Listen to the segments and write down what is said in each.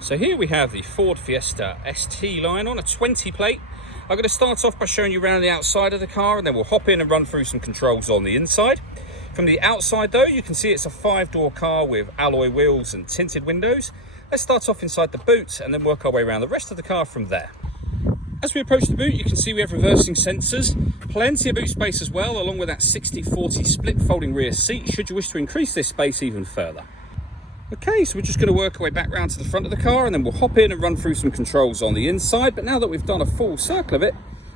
So here we have the Ford Fiesta ST line on a 20 plate. I'm going to start off by showing you around the outside of the car, and then we'll hop in and run through some controls on the inside. From the outside though, you can see it's a 5-door car with alloy wheels and tinted windows. Let's start off inside the boot and then work our way around the rest of the car from there. As we approach the boot, you can see we have reversing sensors, plenty of boot space as well, along with that 60/40 split folding rear seat should you wish to increase this space even further. Okay, so we're just going to work our way back round to the front of the car, and then we'll hop in and run through some controls on the inside. But now that we've done a full circle of it,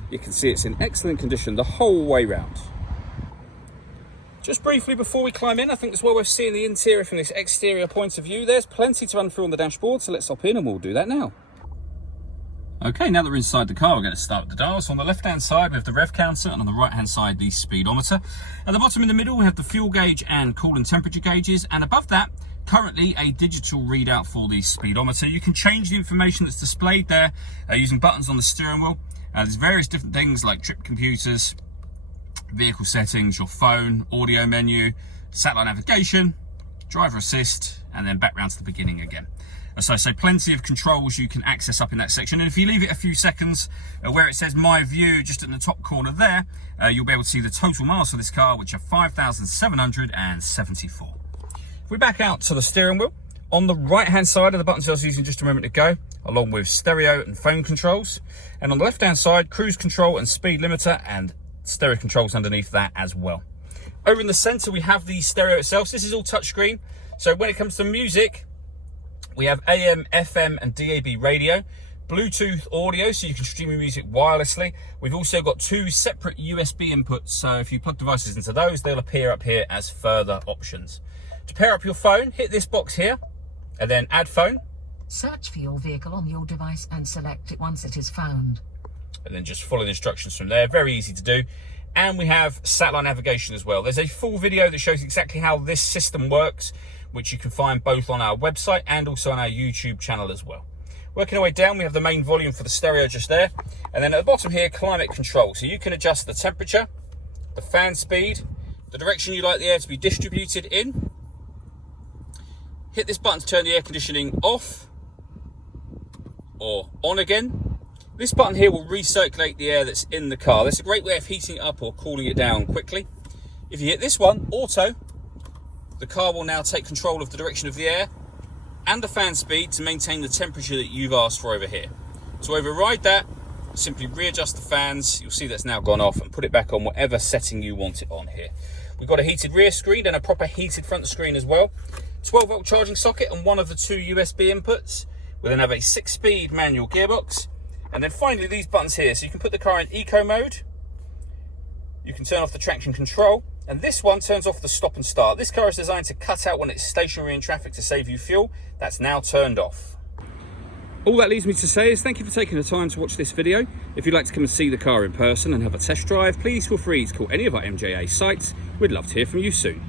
you can see it's in excellent condition the whole way round. Just briefly before we climb in, I think it's well worth seeing the interior from this exterior point of view. There's plenty to run through on the dashboard, so let's hop in and we'll do that now. Okay, now that we're inside the car, we're going to start with the dials. On the left-hand side, we have the rev counter, and on the right-hand side, the speedometer. At the bottom in the middle, we have the fuel gauge and coolant temperature gauges, and above that, currently a digital readout for the speedometer. You can change the information that's displayed there using buttons on the steering wheel. There's various different things like trip computers, vehicle settings, your phone, audio menu, satellite navigation, driver assist, and then back round to the beginning again. As I say, plenty of controls you can access up in that section. And if you leave it a few seconds, where it says My View, just in the top corner there, you'll be able to see the total miles for this car, which are 5,774. If we back out to the steering wheel, on the right-hand side of the buttons I was using just a moment ago, along with stereo and phone controls. And on the left-hand side, cruise control and speed limiter, and stereo controls underneath that as well. Over in the center, we have the stereo itself. So this is all touchscreen. So when it comes to music, we have AM, FM and DAB radio, Bluetooth audio, so you can stream your music wirelessly. We've also got 2 separate USB inputs, so if you plug devices into those, they'll appear up here as further options. To pair up your phone, hit this box here, and then add phone. Search for your vehicle on your device and select it once it is found. And then just follow the instructions from there, very easy to do. And we have satellite navigation as well. There's a full video that shows exactly how this system works, which you can find both on our website and also on our YouTube channel as well. Working our way down, we have the main volume for the stereo just there. And then at the bottom here, climate control. So you can adjust the temperature, the fan speed, the direction you'd like the air to be distributed in. Hit this button to turn the air conditioning off or on again. This button here will recirculate the air that's in the car. That's a great way of heating it up or cooling it down quickly. If you hit this one, auto, the car will now take control of the direction of the air and the fan speed to maintain the temperature that you've asked for over here. To override that, simply readjust the fans. You'll see that's now gone off, and put it back on whatever setting you want it on here. We've got a heated rear screen and a proper heated front screen as well. 12-volt charging socket and one of the 2 USB inputs. We then have a 6-speed manual gearbox. And then finally these buttons here. So you can put the car in eco mode. You can turn off the traction control. And this one turns off the stop and start. This car is designed to cut out when it's stationary in traffic to save you fuel. That's now turned off. All that leaves me to say is thank you for taking the time to watch this video. If you'd like to come and see the car in person and have a test drive, please feel free to call any of our MJA sites. We'd love to hear from you soon.